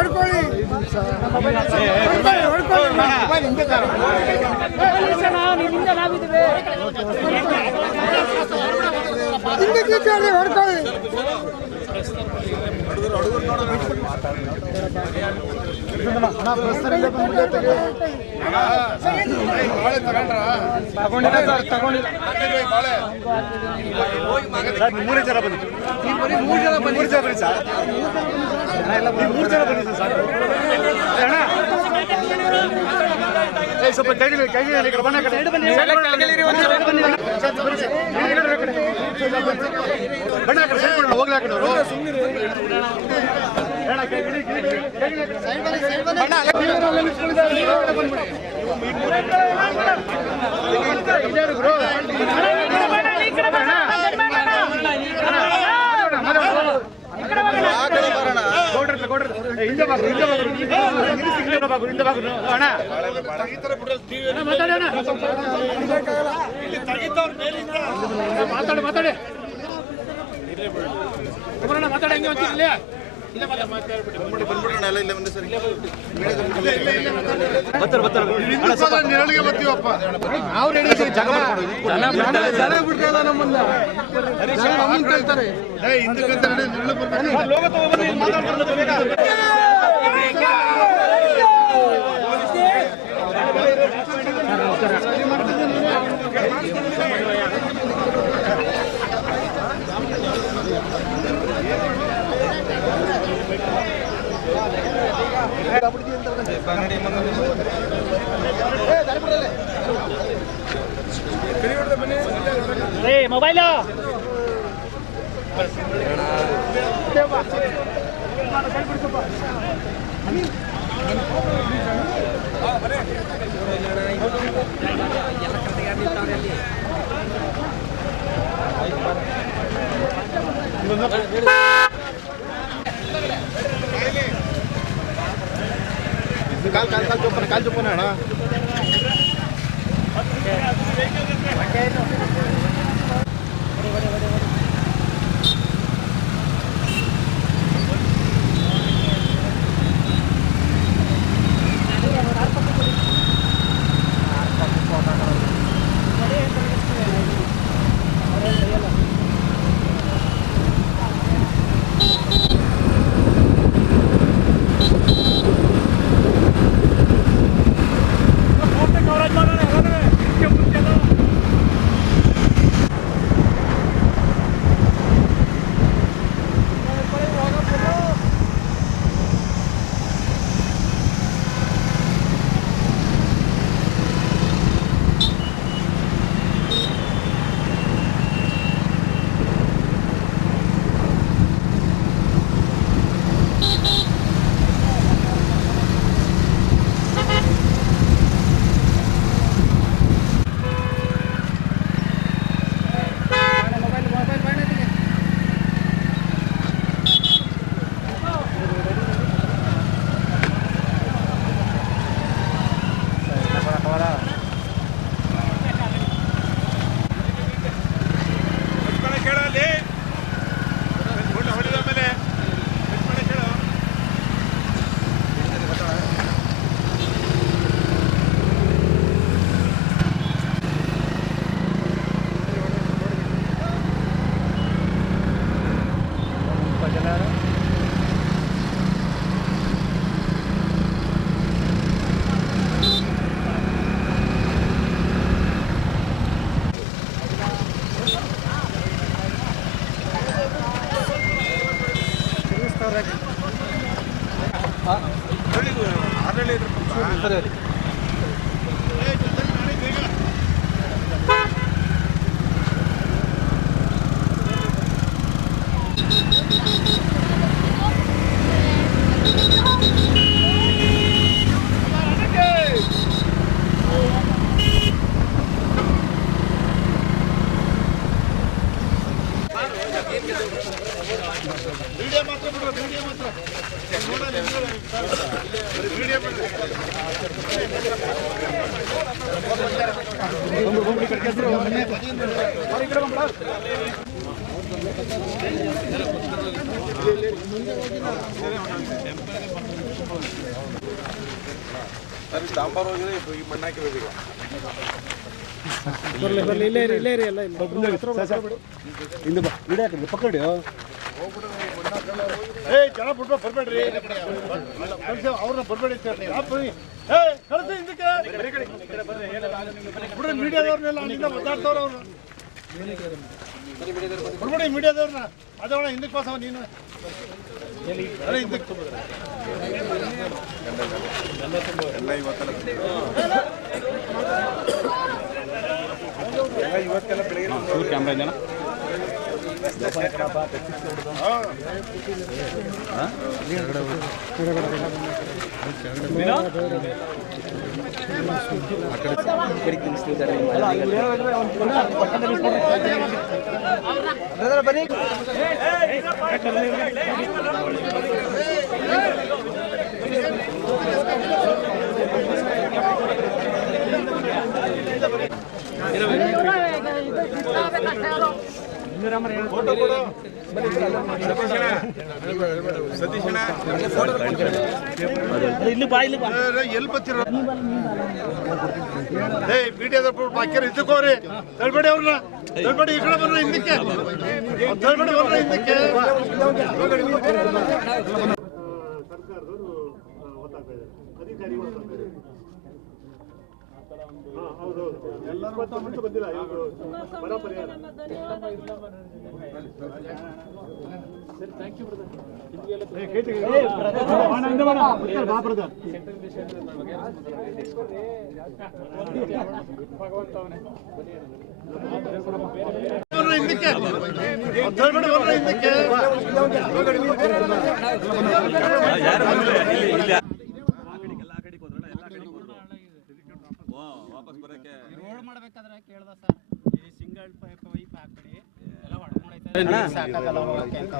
ಹೊಡ್ಕೊಳ್ಳಿ. ಹಿಂದೆ ಹೊಡ್ಕೊಳ್ಳಿ. ಮೂರೇ ಜನ ಬನ್ನಿ. ಮೂರು ಜನ ಬನ್ನಿ. ಮೂರು ಜನ ಬನ್ನಿ ಸರ್. ಮೂರು ಜನ ಬನ್ನಿ ಸರ್ ಸ್ವಲ್ಪ ಕೈಗೆ ಕೈಗೆ ಈ ಕಡೆ. ಬನ್ನಿ. ಸೈಡ್ ಬನ್ನಿ. ಬಣ್ಣ ಕಡೆ, ಸೈಡ್ ಹೋಗ್ಲಿ ಕೈ- ಬಣ್ಣ, ಅಲ್ಲೇ ಅಲ್ಲೇ ನಿಂತ್ಕೊಂಡಿದ್ದಾರೆ. ಈ ಕಡೆ ಬಂದ್ಬಿಡಿ. ಇದ್ಯಾರು ಗುರು? ಗೌಡ್ರ ಹತ್ರ, ಗೌಡ್ರ ಹತ್ರ. ಏ, ಹಿಂದೆ ಬಾಗ್ರು, ಹಿಂದೆ ಬಾಗ್ರು. ಹಿಂದೆ ಬಾಗ್ರು, ಹಿಂದೆ ಬಾಗ್ರು. ಅಣ್ಣ. ಅಣ್ಣ, ಮಾತಾಡಿ. ಮಾತಾಡಿ ಮಾತಾಡಿ. ಹಂಗೆ ಬರ್ತಾರೆ, ಬರ್ತಾರೆ. ನೆರಳಿಗೆ ಬರ್ತೀವಪ್ಪ. ನಾವು ರೆಡಿ ಇದ್ದೀವಿ ಜಾಗ ಜನ ಬಿಡ್ರಲ್ಲ ನಮ್ಮನ್ನ. ಜನ ನಮ್ಮನ್ನ ಕೇಳ್ತಾರೆ. महिला काल काल काल चोपन काल चोपन है ना. ಮೊಬೈಲ್ ಕಾಲ್ ಕಾಲ್ ಕಾಲ್ ಚೊಪ್ಪನ ಕಾಲ್ ಚೊಪ್ಪನ ಅಣ್ಣ ಏಯ್ ಜನ ಬಿಡ್ಬ ಬರ್ಬೇಡ್ರಿ ಕಳ್ಸಿ ಅವ್ರನ್ನ ಬರ್ಬೇಡಿ ಅಂತ ಹೇಳಿ ಆ ಬನ್ನಿ. ಏಯ್ ಕಳ್ಸಿ ಹಿಂದಕ್ಕೆ ಬಿಡ್ರಿ ಮೀಡಿಯಾದವ್ರನ್ನೆಲ್ಲ ಅಲ್ಲಿಂದ ಮಾತಾಡ್ತವ್ರ ಅವ್ರು ಬರ್ಬೇಡಿ ಮೀಡಿಯಾದವ್ರನ್ನ ಅದವಣ ಹಿಂದಕ್ಕೆ ಪಾಸವ ನೀನು ಅರೆ ಹಿಂದಕ್ಕೆ ಎಲ್ಲಿ ಇವತ್ತೆಲ್ಲ ಬೆಳಗ್ಗೆ ಕ್ಯಾಮ್ರಾ ಇದೆಯಾ ಬನ್ನಿ ಇರಬೇಕು ಬರ್ತೀರ ಏಯ್ ಮೀಡಿಯಾದವ್ರು ಬಾಕ್ಯರು ಇದಕ್ಕೋರಿ ತಳ್ಬೇಡಿ ಅವ್ರನ್ನ ತಳ್ಬೇಡಿ ಈ ಕಡೆ ಬರ್ರ ಹಿಂದಕ್ಕೆ ತಳ್ಬೇಡಿ ಬರ್ರ ಹಿಂದಕ್ಕೆ ಸರ್ಕಾರದವರು ಒತ್ತಾಗ್ತಾ ಇದ್ದಾರೆ ಅಧಿಕಾರಿಗಳು ಹಾ, ಹೌದೌದು. ಎಲ್ಲರೂ ಒತ್ತಾಗ್ಬಿಟ್ಟು ಬಂದಿಲ್ಲ ಬರ ಪರಿಹಾರ ನಂದೆ ಬಾ, ಬಾ, ಬ್ರದರ್. ಬರ್ರಿ ಹಿಂದಕ್ಕೆ ತಳ್ಬೇಡಿ ಬರ್ರಿ ಹಿಂದಕ್ಕೆ ರೋಡ್ ಮಾಡ್ಬೇಕಾದ್ರೆ ಕೇಳ್ದ ಸರ್. ಈ ಸಿಂಗಲ್ ಪೈಪ್ ವೈಪ್ ಹಾಕ್ಬಿಡಿ. ಎಲ್ಲ ಹೊಡ್ಕೊಂಡೈತೆ ನೀರ್ ಸಾಕಾಗಲ್ಲ ಹೋಗಕ್ಕೆ ಅಂತ.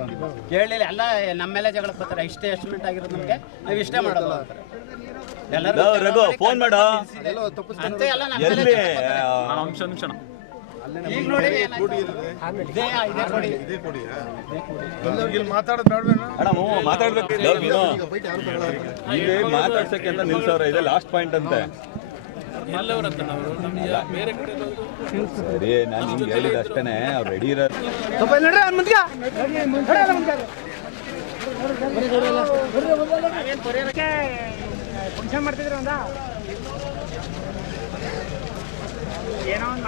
ಕೇಳಲಿಲ್ಲ ಎಲ್ಲ ನಮ್ಮೆಲ್ಲ ಜಗಳ ಬರ್ತಾರೆ ಇಷ್ಟೇ ಎಸ್ಟಿಮೇಟ್ ಆಗಿರೋದು ನಮಗೆ. ನಾವು ಇಷ್ಟೇ ಮಾಡೋದು. ಅಂತಾರೆ. ಎಲ್ಲರೂ ಲೋ, ಜಗಳ ರಘು, ಮಾಡಿ. ಫೋನ್ ಮಾಡು. ಅಂತ ಎಲ್ಲ ನಮ್ಮೆಲ್ಲ ಎಲ್ಲಿ? ಜಗಳ ಈಗ ನೋಡಿ ಏನಾಯ್ತು? ಇದೇ ಇದೇ ಕೊಡಿ. ಇಲ್ಲಿ ಮಾತಾಡೋದು ಬೇಡವೇನು ಅಣ್ಣ ಹ್ಞೂ ಮಾತಾಡ್ಬೇಕು. ಲೋ, ವಿನು. ಇಲ್ಲಿ ಮಾತಾಡ್ಸಕ್ಕೆ ಅಂತ ನಿಲ್ಸವ್ರೆ. ಇದೆ ಲಾಸ್ಟ್ ಪಾಯಿಂಟ್ ಅಂತೆ. ಸರಿ ನಾನು ನಿಮ್ಗೆ ಹೇಳಿದ ಅಷ್ಟೇ ಅವ್ರು ರೆಡಿ ಇರೋದು ಒಂದ? ಏನೋ ಒಂದು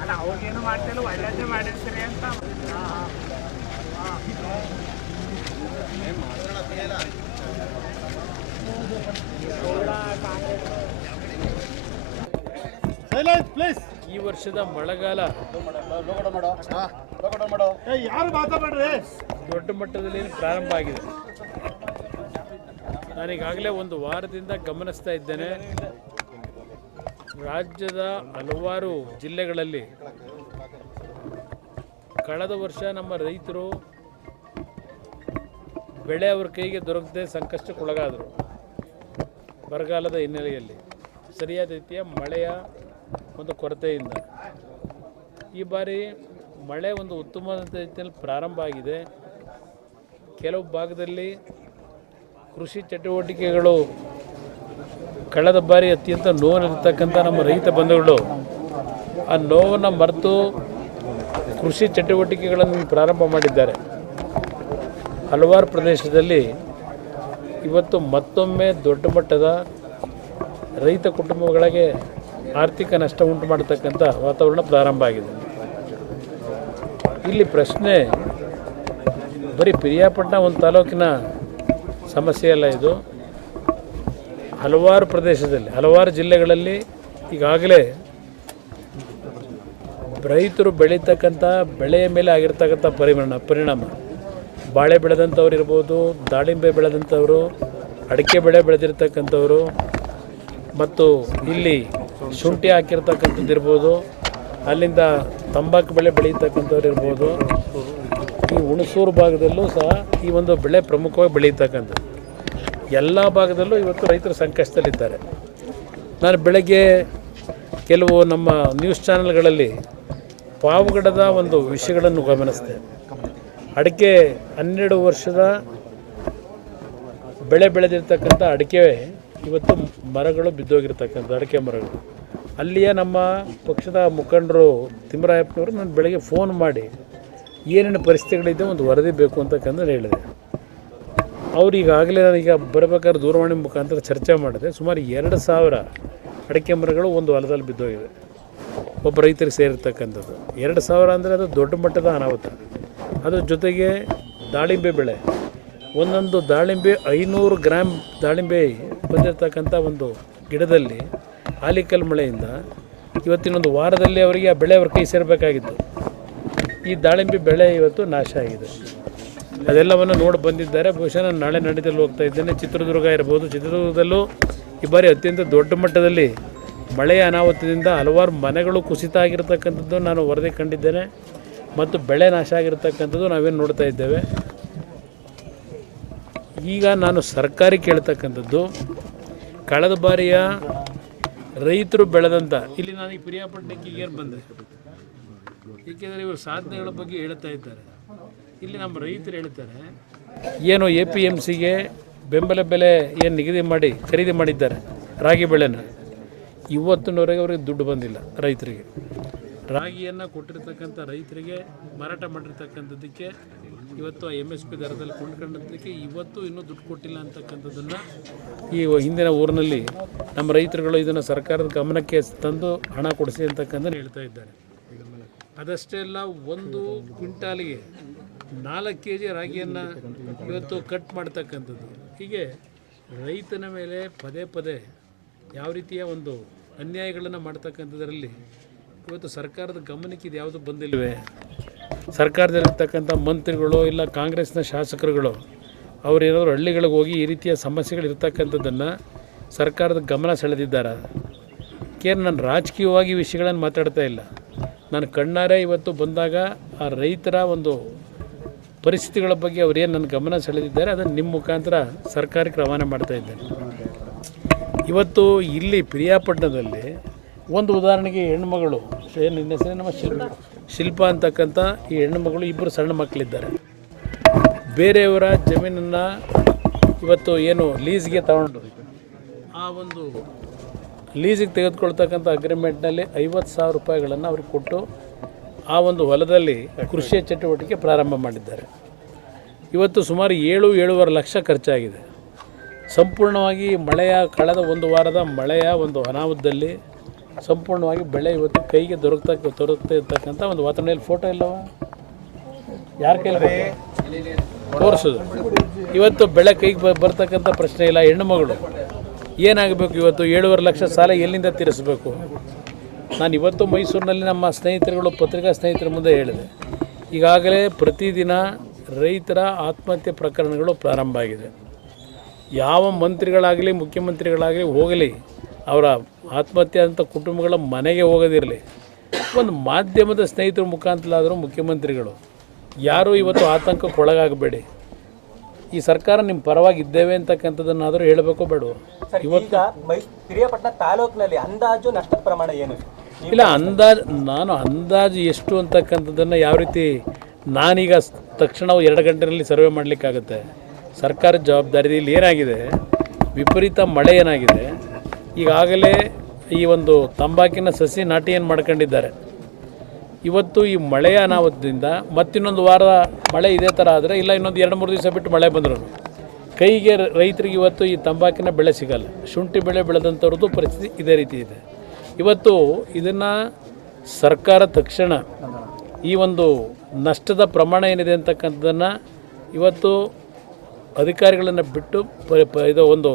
ಅಲ್ಲ ಅವ್ರಿಗೇನು ಮಾಡ್ತಿಲ್ಲ ಒಳ್ಳೇದೇ ಮಾಡಿರ್ತೀರಿ ಅಂತ. ಸೈಲೆನ್ಸ್ ಪ್ಲೀಸ್ ಈ ವರ್ಷದ ಮಳೆಗಾಲ. ಏ ಯಾರು ಮಾತಾಡ್ಬೇಡ್ರಿ? ದೊಡ್ಡ ಮಟ್ಟದಲ್ಲಿ ಪ್ರಾರಂಭ ಆಗಿದೆ. ನಾನೀಗಾಗಲೇ ಒಂದು ವಾರದಿಂದ ಗಮನಿಸ್ತಾ ಇದ್ದೇನೆ. ರಾಜ್ಯದ ಹಲವಾರು ಜಿಲ್ಲೆಗಳಲ್ಲಿ ಕಳೆದ ವರ್ಷ ನಮ್ಮ ರೈತರು ಬೆಳೆ ಅವ್ರ ಕೈಗೆ ದೊರಕದೆ ಸಂಕಷ್ಟಕ್ಕೊಳಗಾದರು. ಬರಗಾಲದ ಹಿನ್ನೆಲೆಯಲ್ಲಿ ಸರಿಯಾದ ರೀತಿಯ ಮಳೆಯ ಒಂದು ಕೊರತೆಯಿಂದ ಈ ಬಾರಿ ಮಳೆ ಒಂದು ಉತ್ತಮವಾದಂಥ ರೀತಿಯಲ್ಲಿ ಪ್ರಾರಂಭ ಆಗಿದೆ. ಕೆಲವು ಭಾಗದಲ್ಲಿ ಕೃಷಿ ಚಟುವಟಿಕೆಗಳು ಕಳೆದ ಬಾರಿ ಅತ್ಯಂತ ನೋವಿನಲ್ಲಿರ್ತಕ್ಕಂಥ ನಮ್ಮ ರೈತ ಬಂಧುಗಳು, ಆ ನೋವನ್ನು ಮರೆತು ಕೃಷಿ ಚಟುವಟಿಕೆಗಳನ್ನು ಪ್ರಾರಂಭ ಮಾಡಿದ್ದಾರೆ. ಹಲವಾರು ಪ್ರದೇಶದಲ್ಲಿ ಇವತ್ತು ಮತ್ತೊಮ್ಮೆ ದೊಡ್ಡ ಮಟ್ಟದ ರೈತ ಕುಟುಂಬಗಳಿಗೆ ಆರ್ಥಿಕ ನಷ್ಟ ಉಂಟು ಮಾಡತಕ್ಕಂಥ ವಾತಾವರಣ ಪ್ರಾರಂಭ ಆಗಿದೆ. ಇಲ್ಲಿ ಪ್ರಶ್ನೆ ಬರೀ ಪಿರಿಯಾಪಟ್ಟಣ ಒಂದು ತಾಲೂಕಿನ ಸಮಸ್ಯೆ ಅಲ್ಲ ಇದು. ಹಲವಾರು ಪ್ರದೇಶದಲ್ಲಿ, ಹಲವಾರು ಜಿಲ್ಲೆಗಳಲ್ಲಿ ಈಗಾಗಲೇ ರೈತರು ಬೆಳೀತಕ್ಕಂಥ, ಬೆಳೆಯ ಮೇಲೆ ಆಗಿರ್ತಕ್ಕಂಥ ಪರಿಮಾಣ, ಪರಿಣಾಮ. ಬಾಳೆ ಬೆಳೆದಂಥವ್ರು ಇರ್ಬೋದು, ದಾಳಿಂಬೆ ಬೆಳೆದಂಥವರು, ಅಡಿಕೆ ಬೆಳೆ ಬೆಳೆದಿರ್ತಕ್ಕಂಥವ್ರು, ಮತ್ತು ಇಲ್ಲಿ ಶುಂಠಿ ಹಾಕಿರ್ತಕ್ಕಂಥದ್ದು ಇರ್ಬೋದು, ಅಲ್ಲಿಂದ ತಂಬಾಕು ಬೆಳೆ ಬೆಳೀತಕ್ಕಂಥವ್ರು ಇರ್ಬೋದು. ಈ ಹುಣಸೂರು ಭಾಗದಲ್ಲೂ ಸಹ ಈ ಒಂದು ಬೆಳೆ ಪ್ರಮುಖವಾಗಿ ಬೆಳೀತಕ್ಕಂಥದ್ದು ಎಲ್ಲ ಭಾಗದಲ್ಲೂ ಇವತ್ತು ರೈತರು ಸಂಕಷ್ಟದಲ್ಲಿದ್ದಾರೆ. ನಾನು ಬೆಳಗ್ಗೆ ಕೆಲವು ನಮ್ಮ ನ್ಯೂಸ್ ಚಾನೆಲ್ಗಳಲ್ಲಿ ಪಾವಗಡದ ಒಂದು ವಿಷಯಗಳನ್ನು ಗಮನಿಸಿದೆ. ಅಡಿಕೆ ಹನ್ನೆರಡು ವರ್ಷದ ಬೆಳೆ ಬೆಳೆದಿರ್ತಕ್ಕಂಥ ಅಡಿಕೆ ಇವತ್ತು ಮರಗಳು ಬಿದ್ದೋಗಿರ್ತಕ್ಕಂಥ ಅಡಿಕೆ ಮರಗಳು. ಅಲ್ಲಿಯೇ ನಮ್ಮ ಪಕ್ಷದ ಮುಖಂಡರು ತಿಮ್ಮರಾಯಪ್ಪನವರು ನಾನು ಬೆಳಗ್ಗೆ ಫೋನ್ ಮಾಡಿ ಏನೇನು ಪರಿಸ್ಥಿತಿಗಳಿದೆ ಒಂದು ವರದಿ ಬೇಕು ಅಂತಕ್ಕಂಥ ಹೇಳಿದೆ. ಅವ್ರು ಈಗಾಗಲೇ ನಾನೀಗ ಬರಬೇಕಾದ್ರೆ ದೂರವಾಣಿ ಮುಖಾಂತರ ಚರ್ಚೆ ಮಾಡಿದೆ. ಸುಮಾರು ಎರಡು ಸಾವಿರ ಅಡಿಕೆ ಮರಗಳು ಒಂದು ಹೊಲದಲ್ಲಿ ಬಿದ್ದೋಗಿದೆ ಒಬ್ಬ ರೈತರಿಗೆ ಸೇರಿರ್ತಕ್ಕಂಥದ್ದು. ಎರಡು ಸಾವಿರ ಅಂದರೆ ಅದು ದೊಡ್ಡ ಮಟ್ಟದ ಅನಾಹುತ. ಅದ್ರ ಜೊತೆಗೆ ದಾಳಿಂಬೆ ಬೆಳೆ. ಒಂದೊಂದು ದಾಳಿಂಬೆ ಐನೂರು ಗ್ರಾಮ್ ದಾಳಿಂಬೆ ಬಂದಿರತಕ್ಕಂಥ ಒಂದು ಗಿಡದಲ್ಲಿ ಆಲಿಕಲ್ ಮಳೆಯಿಂದ ಇವತ್ತಿನೊಂದು ವಾರದಲ್ಲಿ ಅವರಿಗೆ ಆ ಬೆಳೆ ಅವ್ರ ಕೈ ಸೇರಬೇಕಾಗಿತ್ತು. ಈ ದಾಳಿಂಬೆ ಬೆಳೆ ಇವತ್ತು ನಾಶ ಆಗಿದೆ. ಅದೆಲ್ಲವನ್ನು ನೋಡಿ ಬಂದಿದ್ದಾರೆ. ಬಹುಶಃ ನಾನು ನಾಳೆ ನಡೆದಲ್ಲಿ ಹೋಗ್ತಾ ಇದ್ದೇನೆ. ಚಿತ್ರದುರ್ಗ ಇರ್ಬೋದು, ಚಿತ್ರದುರ್ಗದಲ್ಲೂ ಈ ಬಾರಿ ಅತ್ಯಂತ ದೊಡ್ಡ ಮಟ್ಟದಲ್ಲಿ ಮಳೆಯ ಅನಾಹುತದಿಂದ ಹಲವಾರು ಮನೆಗಳು ಕುಸಿತ ಆಗಿರತಕ್ಕಂಥದ್ದು ನಾನು ವರದಿ ಕಂಡಿದ್ದೇನೆ. ಮತ್ತು ಬೆಳೆ ನಾಶ ಆಗಿರತಕ್ಕಂಥದ್ದು ನಾವೇನು ನೋಡ್ತಾ ಇದ್ದೇವೆ. ಈಗ ನಾನು ಸರ್ಕಾರಿ ಕೇಳ್ತಕ್ಕಂಥದ್ದು, ಕಳೆದ ಬಾರಿಯ ರೈತರು ಬೆಳೆದಂಥ ಇಲ್ಲಿ ನಾನು ಈ ಪ್ರಿಯಾಪಟ್ಟಣಕ್ಕೆ ಏನು ಬಂದೆ. ಏಕೆಂದರೆ ಇವರು ಸಾಧನೆಗಳ ಬಗ್ಗೆ ಹೇಳ್ತಾ ಇದ್ದಾರೆ. ಇಲ್ಲಿ ನಮ್ಮ ರೈತರು ಹೇಳ್ತಾರೆ ಏನು ಎ ಪಿ ಎಂ ಸಿಗೆ ಬೆಂಬಲ ಬೆಲೆ ಏನು ನಿಗದಿ ಮಾಡಿ ಖರೀದಿ ಮಾಡಿದ್ದಾರೆ ರಾಗಿ ಬೆಳೆನ? ಇವತ್ತಿನವರೆಗೆ ಅವ್ರಿಗೆ ದುಡ್ಡು ಬಂದಿಲ್ಲ ರೈತರಿಗೆ. ರಾಗಿಯನ್ನು ಕೊಟ್ಟಿರ್ತಕ್ಕಂಥ ರೈತರಿಗೆ ಮಾರಾಟ ಮಾಡಿರ್ತಕ್ಕಂಥದ್ದಕ್ಕೆ ಇವತ್ತು ಎಂ ಎಸ್ ಪಿ ದರದಲ್ಲಿ ಕೊಂಡ್ಕೊಂಡದ್ದಕ್ಕೆ ಇವತ್ತು ಇನ್ನೂ ದುಡ್ಡು ಕೊಟ್ಟಿಲ್ಲ ಅಂತಕ್ಕಂಥದ್ದನ್ನು ಈ ಹಿಂದಿನ ಊರಿನಲ್ಲಿ ನಮ್ಮ ರೈತರುಗಳು ಇದನ್ನು ಸರ್ಕಾರದ ಗಮನಕ್ಕೆ ತಂದು ಹಣ ಕೊಡಿಸಿ ಅಂತಕ್ಕಂಥ ಹೇಳ್ತಾ ಇದ್ದಾರೆ. ಅದಷ್ಟೇ ಅಲ್ಲ, ಒಂದು ಕ್ವಿಂಟಾಲಿಗೆ ನಾಲ್ಕು ಕೆ ಜಿ ರಾಗಿಯನ್ನು ಇವತ್ತು ಕಟ್ ಮಾಡ್ತಕ್ಕಂಥದ್ದು. ಹೀಗೆ ರೈತನ ಮೇಲೆ ಪದೇ ಪದೇ ಯಾವ ರೀತಿಯ ಒಂದು ಅನ್ಯಾಯಗಳನ್ನು ಮಾಡ್ತಕ್ಕಂಥದ್ರಲ್ಲಿ ಇವತ್ತು ಸರ್ಕಾರದ ಗಮನಕ್ಕೆ ಇದು ಯಾವುದು ಬಂದಿಲ್ವೇ? ಸರ್ಕಾರದಲ್ಲಿರ್ತಕ್ಕಂಥ ಮಂತ್ರಿಗಳು ಇಲ್ಲ ಕಾಂಗ್ರೆಸ್ನ ಶಾಸಕರುಗಳು ಅವರೇನಾದರೂ ಹಳ್ಳಿಗಳಿಗೆ ಹೋಗಿ ಈ ರೀತಿಯ ಸಮಸ್ಯೆಗಳು ಇರ್ತಕ್ಕಂಥದ್ದನ್ನು ಸರ್ಕಾರದ ಗಮನ ಸೆಳೆದಿದ್ದಾರೆ? ಕೇರ್, ನಾನು ರಾಜಕೀಯವಾಗಿ ವಿಷಯಗಳನ್ನು ಮಾತಾಡ್ತಾ ಇಲ್ಲ. ನಾನು ಕಣ್ಣಾರೆ ಇವತ್ತು ಬಂದಾಗ ಆ ರೈತರ ಒಂದು ಪರಿಸ್ಥಿತಿಗಳ ಬಗ್ಗೆ ಅವರೇನು ನನ್ನ ಗಮನ ಸೆಳೆದಿದ್ದಾರೆ, ಅದನ್ನು ನಿಮ್ಮ ಮುಖಾಂತರ ಸರ್ಕಾರಕ್ಕೆ ರವಾನೆ ಮಾಡ್ತಾ ಇದ್ದೇನೆ. ಇವತ್ತು ಇಲ್ಲಿ ಪ್ರಿಯಾಪಟ್ಟಣದಲ್ಲಿ ಒಂದು ಉದಾಹರಣೆಗೆ ಹೆಣ್ಮಗಳು ಏನು ನಮ್ಮ ಶಿಲ್ಪ ಶಿಲ್ಪ ಅಂತಕ್ಕಂಥ ಈ ಹೆಣ್ಮಗಳು ಇಬ್ಬರು ಸಣ್ಣ ಮಕ್ಕಳಿದ್ದಾರೆ ಬೇರೆಯವರ ಜಮೀನನ್ನು ಇವತ್ತು ಏನು ಲೀಸ್ಗೆ ತಗೊಂಡು ಆ ಒಂದು ಲೀಸಿಗೆ ತೆಗೆದುಕೊಳ್ತಕ್ಕಂಥ ಅಗ್ರಿಮೆಂಟ್ನಲ್ಲಿ ಐವತ್ತು ಸಾವಿರ ರೂಪಾಯಿಗಳನ್ನು ಅವ್ರಿಗೆ ಕೊಟ್ಟು ಆ ಒಂದು ಹೊಲದಲ್ಲಿ ಕೃಷಿಯ ಚಟುವಟಿಕೆ ಪ್ರಾರಂಭ ಮಾಡಿದ್ದಾರೆ. ಇವತ್ತು ಸುಮಾರು ಏಳು, ಏಳೂವರೆ ಲಕ್ಷ ಖರ್ಚಾಗಿದೆ. ಸಂಪೂರ್ಣವಾಗಿ ಮಳೆಯ ಕಳೆದ ಒಂದು ವಾರದ ಮಳೆಯ ಒಂದು ಅನಾಹುತದಲ್ಲಿ ಸಂಪೂರ್ಣವಾಗಿ ಬೆಳೆ ಇವತ್ತು ಕೈಗೆ ದೊರಕ್ತ, ದೊರಕ್ತಾ ಇರ್ತಕ್ಕಂಥ ಒಂದು ವಾತಾವರಣದಲ್ಲಿ ಫೋಟೋ ಇಲ್ಲವ? ಯಾರ ಕೈಲಿ ತೋರಿಸೋದು. ಇವತ್ತು ಬೆಳೆ ಕೈಗೆ ಬರ್ತಕ್ಕಂಥ ಪ್ರಶ್ನೆ ಇಲ್ಲ ಹೆಣ್ಣುಮಗಳು ಏನಾಗಬೇಕು ಇವತ್ತು ಏಳುವರೆ ಲಕ್ಷ ಸಾಲ ಎಲ್ಲಿಂದ ತೀರಿಸಬೇಕು? ನಾನು ಇವತ್ತು ಮೈಸೂರಿನಲ್ಲಿ ನಮ್ಮ ಸ್ನೇಹಿತರುಗಳು ಪತ್ರಿಕಾ ಸ್ನೇಹಿತರ ಮುಂದೆ ಹೇಳಿದೆ. ಈಗಾಗಲೇ ಪ್ರತಿದಿನ ರೈತರ ಆತ್ಮಹತ್ಯೆ ಪ್ರಕರಣಗಳು ಪ್ರಾರಂಭ ಆಗಿದೆ. ಯಾವ ಮಂತ್ರಿಗಳಾಗಲಿ, ಮುಖ್ಯಮಂತ್ರಿಗಳಾಗಲಿ ಹೋಗಲಿ, ಅವರ ಆತ್ಮಹತ್ಯೆ ಅಂತ ಕುಟುಂಬಗಳ ಮನೆಗೆ ಹೋಗೋದಿರಲಿ, ಒಂದು ಮಾಧ್ಯಮದ ಸ್ನೇಹಿತರ ಮುಖಾಂತರ ಮುಖ್ಯಮಂತ್ರಿಗಳು, ಯಾರೂ ಇವತ್ತು ಆತಂಕಕ್ಕೆ ಒಳಗಾಗಬೇಡಿ ಈ ಸರ್ಕಾರ ನಿಮ್ಮ ಪರವಾಗಿ ಇದ್ದೇವೆ ಅಂತಕ್ಕಂಥದ್ದನ್ನಾದರೂ ಹೇಳಬೇಕು ಬೇಡ ಇವತ್ತು ಪಿರಿಯಾಪಟ್ಟಣ ತಾಲೂಕಿನಲ್ಲಿ ಅಂದಾಜು ನಷ್ಟ ಪ್ರಮಾಣ ಏನು? ಇಲ್ಲ ಅಂದಾಜು ನಾನು ಅಂದಾಜು ಎಷ್ಟು ಅಂತಕ್ಕಂಥದ್ದನ್ನು ಯಾವ ರೀತಿ ನಾನೀಗ ತಕ್ಷಣ ಎರಡು ಗಂಟೆನಲ್ಲಿ ಸರ್ವೆ ಮಾಡಲಿಕ್ಕಾಗುತ್ತೆ. ಸರ್ಕಾರದ ಜವಾಬ್ದಾರಿ ಇಲ್ಲಿ ಏನಾಗಿದೆ? ವಿಪರೀತ ಮಳೆ ಏನಾಗಿದೆ? ಈಗಾಗಲೇ ಈ ಒಂದು ತಂಬಾಕಿನ ಸಸಿ ನಾಟಿ ಏನು ಮಾಡ್ಕೊಂಡಿದ್ದಾರೆ? ಇವತ್ತು ಈ ಮಳೆಯ ಅನಾಹುತದಿಂದ ಮತ್ತಿನ್ನೊಂದು ವಾರ ಮಳೆ ಇದೇ ಥರ ಆದರೆ ಇಲ್ಲ, ಇನ್ನೊಂದು ಎರಡು, ಮೂರು ದಿವಸ ಬಿಟ್ಟು ಮಳೆ ಬಂದರು. ಕೈಗೆ ರೈತರಿಗೆ ಇವತ್ತು ಈ ತಂಬಾಕಿನ ಬೆಳೆ ಸಿಗಲ್ಲ. ಶುಂಠಿ ಬೆಳೆ ಬೆಳೆದಂಥವ್ರದ್ದು ಪರಿಸ್ಥಿತಿ ಇದೇ ರೀತಿ ಇದೆ. ಇವತ್ತು ಇದನ್ನು ಸರ್ಕಾರ ತಕ್ಷಣ ಈ ಒಂದು ನಷ್ಟದ ಪ್ರಮಾಣ ಏನಿದೆ ಅಂತಕ್ಕಂಥದ್ದನ್ನು ಇವತ್ತು ಅಧಿಕಾರಿಗಳನ್ನು ಬಿಟ್ಟು ಪ- ಇದು ಒಂದು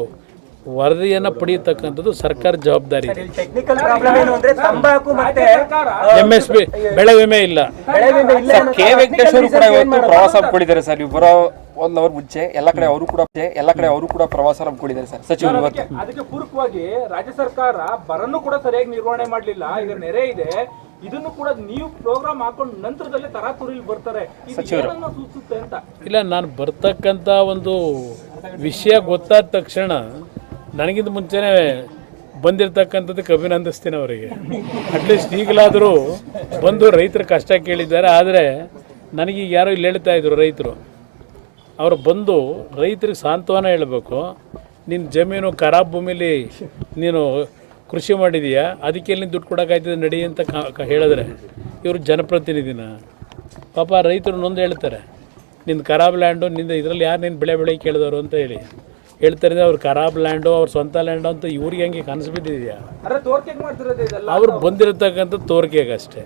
ವರದಿಯನ್ನು ಪಡೆಯತಕ್ಕಂಥದ್ದು ಸರ್ಕಾರ ಜವಾಬ್ದಾರಿ ಇದೆ. ಟೆಕ್ನಿಕಲ್ ಪ್ರಾಬ್ಲಮ್ ಏನು ತಂಬಾಕು ಮತ್ತೆ ಎಂ ಎಸ್ ಪಿ ಬೆಳೆ ವಿಮೆ ಇಲ್ಲ. ಬೆಳೆ ವಿಮೆ ಇಲ್ಲ ಅನ್ನೋ ಕೆ ವೆಂಕಟೇಶ್ವರ ಕೂಡ ಇವತ್ತು ಪ್ರವಾಸ ಕೊಡಿದ್ದಾರೆ ಸರ್ ನೀವು ಬರೋ ಒಂದ್ ಅವರ್ ಮುಂಚೆ ಎಲ್ಲ ಕಡೆ ಅವರು ಕೂಡ ಎಲ್ಲ ಕಡೆ ಅವರು ಕೂಡ ಪ್ರವಾಸ ಹಮ್ಮಿಕೊಂಡಿದ್ದಾರೆ ಸರ್ ಸಚಿವರು ಇವತ್ತು. ಅದಕ್ಕೆ ಪೂರಕವಾಗಿ ರಾಜ್ಯ ಸರ್ಕಾರ ಬರನ್ನು ಕೂಡ ಸರಿಯಾಗಿ ನಿರ್ವಹಣೆ ಮಾಡಲಿಲ್ಲ. ಈಗ ನೆರೆ ಇದೆ. ಇದನ್ನು ಕೂಡ ನೀವು ಪ್ರೋಗ್ರಾಮ್ ಹಾಕೊಂಡು ನಂತರದಲ್ಲೇ ತರಾತುರಿಲಿ ಬರ್ತಾರೆ. ಇದು ಏನನ್ನ ಸೂಚಿಸುತ್ತೆ ಅಂತ? ಇಲ್ಲ ನಾನು ಬರ್ತಕ್ಕಂಥ ಒಂದು ವಿಷಯ ಗೊತ್ತಾದ ತಕ್ಷಣ ನನಗಿಂತ ಮುಂಚೆನೇ ಬಂದಿರತಕ್ಕಂಥದ್ದಕ್ಕೆ ಅಭಿನಂದಿಸ್ತೀನಿ ಅವರಿಗೆ. ಅಟ್ಲೀಸ್ಟ್ ಈಗಲಾದರೂ ಬಂದು ರೈತರ ಕಷ್ಟ ಕೇಳಿದ್ದಾರೆ, ಆದರೆ ನನಗೆ ಈಗ ಯಾರೋ ಇಲ್ಲಿ ಹೇಳ್ತಾ ಇದ್ರು ರೈತರು. ಅವರು ಬಂದು ರೈತರಿಗೆ ಸಾಂತ್ವನ ಹೇಳಬೇಕು. ನಿನ್ನ ಜಮೀನು ಖರಾಬ್ ಭೂಮಿಲಿ ನೀನು ಕೃಷಿ ಮಾಡಿದೀಯಾ? ಅದಕ್ಕೆ ಎಲ್ಲಿ ದುಡ್ಡು ಕೊಡೋಕ್ಕಾಯ್ತದೆ ನಡಿ ಅಂತ ಹೇಳಿದ್ರೆ. ಇವರು ಜನಪ್ರತಿನಿಧಿನ. ಪಾಪ ರೈತರು ನೊಂದು ಹೇಳ್ತಾರೆ ನಿನ್ನ ಖರಾಬ್ ಲ್ಯಾಂಡು ನಿಂದ ಇದರಲ್ಲಿ ಯಾರು ನಿನ್ನ ಬೆಳೆ ಬೆಳೆ ಕೇಳಿದವರು? ಅಂತ ಹೇಳಿ. ಹೇಳ್ತಾರೆ ಅವ್ರ ಖರಾಬ್ ಲ್ಯಾಂಡು ಅವ್ರ ಸ್ವಂತ ಲ್ಯಾಂಡು ಅಂತ ಇವ್ರಿಗೆ ಹೆಂಗೆ ಕನಸು ಬಿದ್ದಿದೆಯಾ? ಅವ್ರು ಬಂದಿರತಕ್ಕಂಥ ತೋರಿಕೆಗಷ್ಟೇ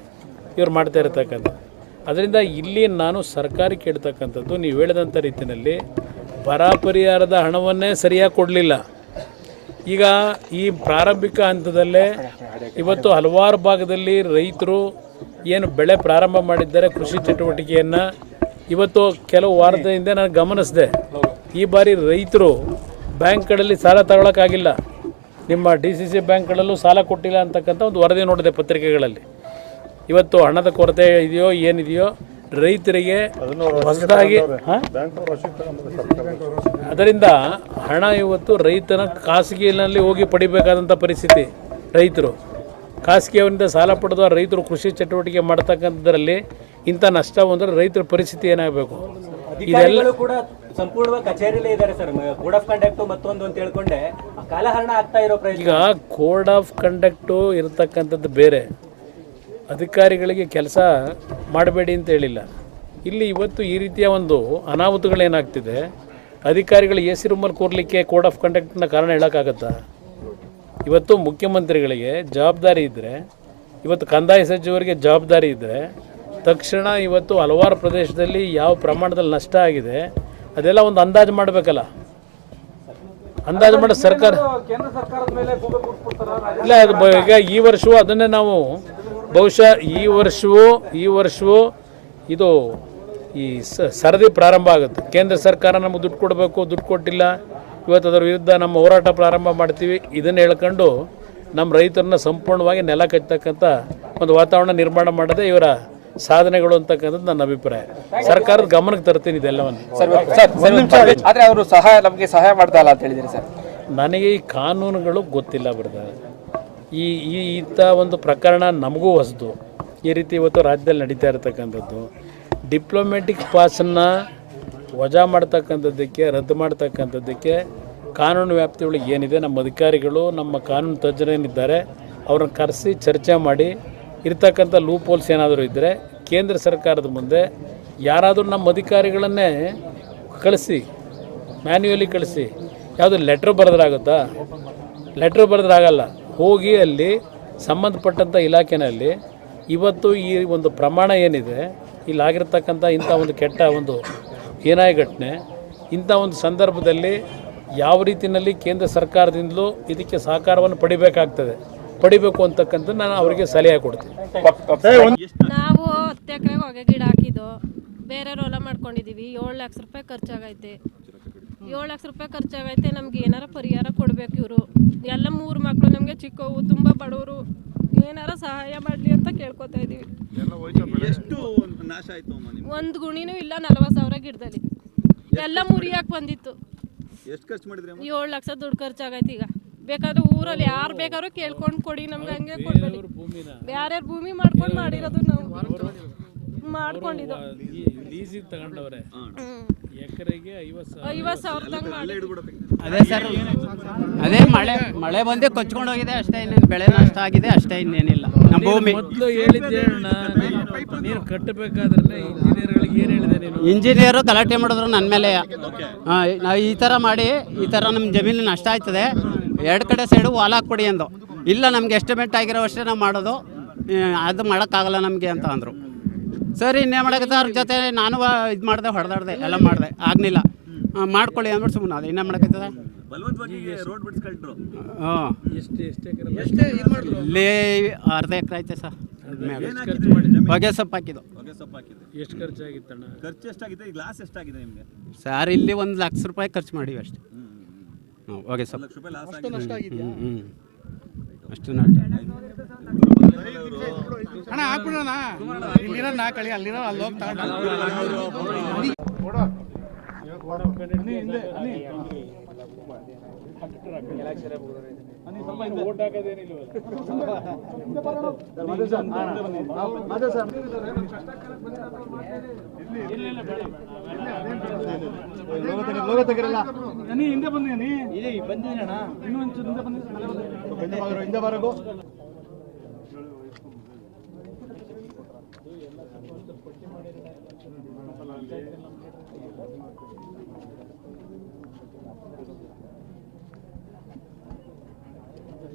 ಇವ್ರು ಮಾಡ್ತಾ ಇರತಕ್ಕಂಥ ಅದರಿಂದ ಇಲ್ಲಿ ನಾನು ಸರ್ಕಾರ ಕೇಳ್ತಕ್ಕಂಥದ್ದು ನೀವು ಹೇಳಿದಂಥ ರೀತಿಯಲ್ಲಿ ಬರ ಪರಿಹಾರದ ಹಣವನ್ನೇ ಸರಿಯಾಗಿ ಕೊಡಲಿಲ್ಲ. ಈಗ ಈ ಪ್ರಾರಂಭಿಕ ಹಂತದಲ್ಲೇ ಇವತ್ತು ಹಲವಾರು ಭಾಗದಲ್ಲಿ ರೈತರು ಏನು ಬೆಳೆ ಪ್ರಾರಂಭ ಮಾಡಿದ್ದಾರೆ ಕೃಷಿ ಚಟುವಟಿಕೆಯನ್ನು. ಇವತ್ತು ಕೆಲವು ವಾರದ ಹಿಂದೆ ನಾನು ಗಮನಿಸಿದೆ. ಈ ಬಾರಿ ರೈತರು ಬ್ಯಾಂಕ್ಗಳಲ್ಲಿ ಸಾಲ ತಗೊಳಕ್ಕಾಗಿಲ್ಲ. ನಿಮ್ಮ ಡಿ ಸಿ ಸಿ ಬ್ಯಾಂಕ್ಗಳಲ್ಲೂ ಸಾಲ ಕೊಟ್ಟಿಲ್ಲ ಅಂತಕ್ಕಂಥ ಒಂದು ವರದಿ ನೋಡಿದೆ ಪತ್ರಿಕೆಗಳಲ್ಲಿ. ಇವತ್ತು ಹಣದ ಕೊರತೆ ಇದೆಯೋ ಏನಿದೆಯೋ ರೈತರಿಗೆ ಹೊಸದಾಗಿ ಅದರಿಂದ ಹಣ ಇವತ್ತು ರೈತನ ಖಾಸಗಿಯಲ್ಲಿ ಹೋಗಿ ಪಡಿಬೇಕಾದಂಥ ಪರಿಸ್ಥಿತಿ ರೈತರು. ಖಾಸಗಿಯವರಿಂದ ಸಾಲ ಪಡೆದು ರೈತರು ಕೃಷಿ ಚಟುವಟಿಕೆ ಮಾಡ್ತಕ್ಕಂಥದ್ರಲ್ಲಿ ಇಂಥ ನಷ್ಟ ಬಂದರೆ ರೈತರ ಪರಿಸ್ಥಿತಿ ಏನಾಗಬೇಕು? ಇದೆಲ್ಲ ಅಧಿಕಾರಿಗಳು ಕೂಡ ಸಂಪೂರ್ಣವಾಗಿ ಕಚೇರಿಲೇ ಇದ್ದಾರೆ ಸರ್. ಕೋಡ್ ಆಫ್ ಕಂಡಕ್ಟ್ ಮತ್ತೊಂದು ಅಂತ ಹೇಳ್ಕೊಂಡೆ. ಕಾಲಹರಣ ಆಗ್ತಾ ಇರೋ ಪ್ರಯತ್ನ. ಈಗ ಕೋಡ್ ಆಫ್ ಕಂಡಕ್ಟು ಇರತಕ್ಕಂಥದ್ದು ಬೇರೆ. ಅಧಿಕಾರಿಗಳಿಗೆ ಕೆಲಸ ಮಾಡಬೇಡಿ ಅಂತ ಹೇಳಿಲ್ಲ. ಇಲ್ಲಿ ಇವತ್ತು ಈ ರೀತಿಯ ಒಂದು ಅನಾಹುತಗಳೇನಾಗ್ತಿದೆ? ಅಧಿಕಾರಿಗಳು ಎ ಸಿ ರೂಮಲ್ಲಿ ಕೂರ್ಲಿಕ್ಕೆ ಕೋಡ್ ಆಫ್ ಕಂಡಕ್ಟ್ನ ಕಾರಣ ಹೇಳೋಕ್ಕಾಗತ್ತಾ? ಇವತ್ತು ಮುಖ್ಯಮಂತ್ರಿಗಳಿಗೆ ಜವಾಬ್ದಾರಿ ಇದ್ದರೆ ಇವತ್ತು ಕಂದಾಯ ಸಚಿವರಿಗೆ ಜವಾಬ್ದಾರಿ ಇದ್ದರೆ ತಕ್ಷಣ ಇವತ್ತು ಹಲವಾರು ಪ್ರದೇಶದಲ್ಲಿ ಯಾವ ಪ್ರಮಾಣದಲ್ಲಿ ನಷ್ಟ ಆಗಿದೆ ಅದೆಲ್ಲ ಒಂದು ಅಂದಾಜು ಮಾಡಬೇಕಲ್ಲ. ಅಂದಾಜು ಮಾಡೋ ಸರ್ಕಾರ ಇಲ್ಲ ಅದು ಈಗ ಈ ವರ್ಷವೂ ಅದನ್ನೇ ನಾವು ಬಹುಶಃ ಈ ವರ್ಷವೂ ಈ ವರ್ಷವೂ ಇದು ಈ ಸರದಿ ಪ್ರಾರಂಭ ಆಗುತ್ತೆ. ಕೇಂದ್ರ ಸರ್ಕಾರ ನಮಗೆ ದುಡ್ಡು ಕೊಡಬೇಕು ದುಡ್ಡು ಕೊಟ್ಟಿಲ್ಲ. ಇವತ್ತು ಅದರ ವಿರುದ್ಧ ನಮ್ಮ ಹೋರಾಟ ಪ್ರಾರಂಭ ಮಾಡ್ತೀವಿ. ಇದನ್ನು ಹೇಳ್ಕೊಂಡು ನಮ್ಮ ರೈತರನ್ನ ಸಂಪೂರ್ಣವಾಗಿ ನೆಲ ಕಚ್ಚತಕ್ಕಂಥ ಒಂದು ವಾತಾವರಣ ನಿರ್ಮಾಣ ಮಾಡದೆ ಇವರ ಸಾಧನೆಗಳು ಅಂತಕ್ಕಂಥದ್ದು ನನ್ನ ಅಭಿಪ್ರಾಯ. ಸರ್ಕಾರದ ಗಮನಕ್ಕೆ ತರ್ತೀನಿ ಇದೆಲ್ಲವನ್ನು. ಸರ್ ಸರ್ ಸರ್, ಆದ್ರೆ ಅವರು ಸಹಾಯ ನಮಗೆ ಸಹಾಯ ಮಾಡ್ತಾ ಇಲ್ಲ ಅಂತ ಹೇಳಿದ್ರಿ ಸರ್. ನನಗೆ ಈ ಕಾನೂನುಗಳು ಗೊತ್ತಿಲ್ಲ ಬಿಡ್ತಾರೆ ಈ ಈ ಇಂಥ ಒಂದು ಪ್ರಕರಣ ನಮಗೂ ಹೊಸದು. ಈ ರೀತಿ ಇವತ್ತು ರಾಜ್ಯದಲ್ಲಿ ನಡೀತಾ ಇರತಕ್ಕಂಥದ್ದು. ಡಿಪ್ಲೊಮ್ಯಾಟಿಕ್ ಪಾಸನ್ನು ವಜಾ ಮಾಡ್ತಕ್ಕಂಥದ್ದಕ್ಕೆ ರದ್ದು ಮಾಡ್ತಕ್ಕಂಥದ್ದಕ್ಕೆ ಕಾನೂನು ವ್ಯಾಪ್ತಿ ಒಳಗೆ ಏನಿದೆ ನಮ್ಮ ಅಧಿಕಾರಿಗಳು ನಮ್ಮ ಕಾನೂನು ತಜ್ಞರೇನಿದ್ದಾರೆ ಅವ್ರನ್ನ ಕರೆಸಿ ಚರ್ಚೆ ಮಾಡಿ ಇರ್ತಕ್ಕಂಥ ಲೂಪ್ ಹೋಲ್ಸ್ ಏನಾದರೂ ಇದ್ದರೆ ಕೇಂದ್ರ ಸರ್ಕಾರದ ಮುಂದೆ ಯಾರಾದರೂ ನಮ್ಮ ಅಧಿಕಾರಿಗಳನ್ನೇ ಕಳಿಸಿ ಮ್ಯಾನ್ಯುವಲಿ ಕಳಿಸಿ ಯಾವುದು ಲೆಟ್ರ್ ಬರೆದ್ರಾಗುತ್ತಾ? ಲೆಟ್ರ್ ಬರೆದ್ರಾಗಲ್ಲ. ಹೋಗಿ ಅಲ್ಲಿ ಸಂಬಂಧಪಟ್ಟಂಥ ಇಲಾಖೆನಲ್ಲಿ ಇವತ್ತು ಈ ಒಂದು ಪ್ರಮಾಣ ಏನಿದೆ ಇಲ್ಲಿ ಆಗಿರ್ತಕ್ಕಂಥ ಇಂಥ ಒಂದು ಕೆಟ್ಟ ಒಂದು ಏನಾಯ ಘಟನೆ ಇಂಥ ಒಂದು ಸಂದರ್ಭದಲ್ಲಿ ಯಾವ ರೀತಿಯಲ್ಲಿ ಕೇಂದ್ರ ಸರ್ಕಾರದಿಂದಲೂ ಇದಕ್ಕೆ ಸಹಕಾರವನ್ನು ಪಡಿಬೇಕಾಗ್ತದೆ. ಪಡಿಬೇಕು ಅಂತಕ್ಕಂಥ ನಾನು ಅವರಿಗೆ ಸಲಹೆ ಕೊಡ್ತೀನಿ. ನಾವು ಹತ್ತು ಎಕರೆಗೆ ಹೊಗೆ ಗಿಡ ಹಾಕಿದ್ದು ಬೇರೆಯವ್ರು ಹೊಲ ಮಾಡ್ಕೊಂಡಿದ್ದೀವಿ ಏಳು ಲಕ್ಷ ರೂಪಾಯಿ ಖರ್ಚಾಗೈತೆ. ಏಳು ಲಕ್ಷ ರೂಪಾಯಿ ಖರ್ಚಾಗೈತೆ ನಮ್ಗೆ ಏನಾರ ಪರಿಹಾರ ಕೊಡ್ಬೇಕು ಇವರು. ಎಲ್ಲ ಮೂರು ಮಕ್ಕಳು ನಮಗೆ ಚಿಕ್ಕವು ತುಂಬ ಬಡವರು. ಏನಾರ ಸಹಾಯ ಮಾಡಲಿ ಅಂತ ಕೇಳ್ಕೊತಾ ಇದ್ದೀವಿ ಎಷ್ಟು ನಾಶ ಆಯ್ತು ಅಮ್ಮ ನಿಮ್ಗೆ? ಒಂದು ಗುಣಿನೂ ಇಲ್ಲ ನಲ್ವತ್ತು ಸಾವಿರ ಗಿಡದಲ್ಲಿ. ಎಲ್ಲ ಮುರಿಯಾಕೆ ಬಂದಿತ್ತು. ಎಷ್ಟು ಖರ್ಚು ಮಾಡಿದ್ರಿ ಅಮ್ಮ? ಏಳು ಲಕ್ಷ ದುಡ್ಡು ಖರ್ಚಾಗೈತೆ ಈಗ. ಬೇಕಾದ್ರೆ ಊರಲ್ಲಿ ಯಾರು ಬೇಕಾದ್ರೂ ಕೇಳ್ಕೊಂಡು ಕೊಡಿ ನಮ್ಗೆ ಹಂಗೆ ಕೊಡ್ಬೇಡಿ. ಬೇರೆ ಭೂಮಿ ಮಾಡ್ಕೊಂಡು ಮಾಡಿರೋದು ನಾವು. ಮಾಡ್ಕೊಂಡಿದ್ದು. ಲೀಸಿಗೆ ತಗೊಂಡವ್ರೆ. ಎಕರೆಗೆ ಐವತ್ತು ಸಾವಿರ. ಐವತ್ತು ಅದೇ ಸರ್ ಅದೇ ಮಳೆ ಮಳೆ ಬಂದೇ ಕೊಚ್ಕೊಂಡು ಹೋಗಿದೆ ಅಷ್ಟೇ ಇನ್ನೇನು ಬೆಳೆ ನಷ್ಟ ಆಗಿದೆ ಅಷ್ಟೇ ಇನ್ನೇನಿಲ್ಲ. ನಮ್ಮ ಭೂಮಿ. ಮೊದಲು ಹೇಳಿದ್ದೆ ನೀರು ನೀನು ಕಟ್ಟಬೇಕಾದ್ರೆ ಇಂಜಿನಿಯರ್ಗಳಿಗೆ ಏನು ಹೇಳಿದೆ ನೀನು? ಇಂಜಿನಿಯರು ಗಲಾಟೆ ಮಾಡಿದ್ರು ನನ್ನ ಮೇಲೆ. ನಾವು ಈ ಥರ ಮಾಡಿ ಈ ಥರ ನಮ್ಮ ಜಮೀನು ನಷ್ಟ ಆಯ್ತದೆ. ಎರಡು ಕಡೆ ಸೈಡು ವಾಲ್ ಹಾಕ್ಬಿಡಿ ಅಂದು ಇಲ್ಲ ನಮ್ಗೆ ಎಸ್ಟಿಮೇಟ್ ಆಗಿರೋ ಅಷ್ಟೇ ನಾವು ಮಾಡೋದು. ಅದು ಮಾಡೋಕ್ಕಾಗಲ್ಲ ನಮಗೆ ಅಂತ ಅಂದರು. ಸರಿ ಇನ್ನೇ ಮಾಡಕತ್ತ ಅವ್ರ ಜೊತೆ ನಾನು ಇದು ಮಾಡಿದೆ ಹೊಡೆದಾಡ್ದೆ ಎಲ್ಲ ಮಾಡಿದೆ ಆಗಲಿಲ್ಲ. ಮಾಡ್ಕೊಳ್ಳಿ ಅಂದ್ಬಿಟ್ಟು ಸುಮ್ಮನೆ ಅದು ಇನ್ನೇ ಮಾಡಕತ್ತದ ಇಲ್ಲಿ ಅರ್ಧ ಎಕರೆ ಐತೆ ಸರ್. ಹೊಗೆ ಸೊಪ್ಪು ಹಾಕಿದ್ದು. ಹೊಗೆ ಸೊಪ್ಪು ಹಾಕಿದ್ರು ಎಷ್ಟು ಖರ್ಚಾಗಿತ್ತಣ್ಣ ಖರ್ಚು ಎಷ್ಟಾಗಿದೆ? ಈ ಗ್ಲಾಸ್ ಎಷ್ಟಾಗಿದೆ ನಿಮಗೆ? ಸರ್ ಇಲ್ಲಿ ಒಂದು ಲಕ್ಷ ರೂಪಾಯಿ ಖರ್ಚು ಮಾಡಿವಿ ಅಷ್ಟೇ. ಹ್ಞೂ ಓಕೆ ಸರ್ ಲಕ್ಷ ರೂಪಾಯಿ ಲಾಸ್ ಅಷ್ಟು ಹ್ಞೂ ಅಷ್ಟು ನಾಟ ಅಣ್ಣ ಹಾಕ್ಬಿಡೋಣ. ಇಲ್ಲಿರೋ ನಾ ಕಳಿ ಅಲ್ಲಿರೋ ಅಲ್ಲಿ ಹೋಗಿ ಓಟ್ ಹಿಂದೆ ಬಂದಿದ್ದೀನಿ ಬಂದಿದ್ದೀನಣ್ಣ ಇನ್ನೂ ಒಂಚೂರು ಹಿಂದೆ ಬಂದಿದ್ದೀನಿ ಹಿಂದೆ ಬರೋಗು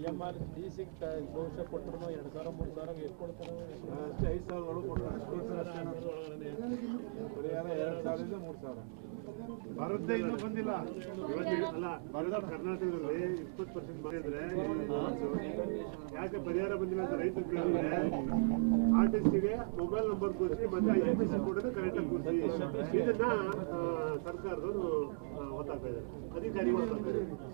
ಎಂ ಆರ್ ಡಿ ಸಿ ಬಹುಶಃ ಕೊಟ್ಟರು ಎರಡು ಸಾವಿರ ಮೂರು ಸಾವಿರ ಎಷ್ಟು ಕೊಡ್ತಾರೆ ಅಷ್ಟೇ ಐದು ಸಾವಿರ ಒಳಗೆ ಕೊಟ್ಟರು ಅಷ್ಟು ಪರಿಹಾರ ಎರಡು ಸಾವಿರದಿಂದ ಮೂರು ಸಾವಿರ. ಇನ್ನೂ ಬಂದಿಲ್ಲ. ಇವತ್ತು ಅಲ್ಲ ಭಾರತ ಕರ್ನಾಟಕದಲ್ಲಿ ಇಪ್ಪತ್ತು ಪರ್ಸೆಂಟ್ ಮಾಡಿದ್ರೆ ಯಾಕೆ ಪರಿಹಾರ ಬಂದಿಲ್ಲ ಅಂತ ರೈತರು ಕೇಳಿದ್ರೆ ಆರ್ ಆರ್ಟಿಸ್ಟಿಗೆ ಮೊಬೈಲ್ ನಂಬರ್ ಕೂರಿಸಿ ಮತ್ತೆ ಐ ಎಂ ಸಿ ಕೂಡ ಕರೆಕ್ಟಾಗಿ ಕೂರಿಸಿ. ಇದನ್ನ ಆ, ಸರ್ಕಾರದವರು ಒತ್ತಾಗ್ತಾ ಇದ್ದಾರೆ. ಅಧಿಕಾರಿಗಳು ಒತ್ತಾಗ್ತಾ ಇದ್ದಾರೆ.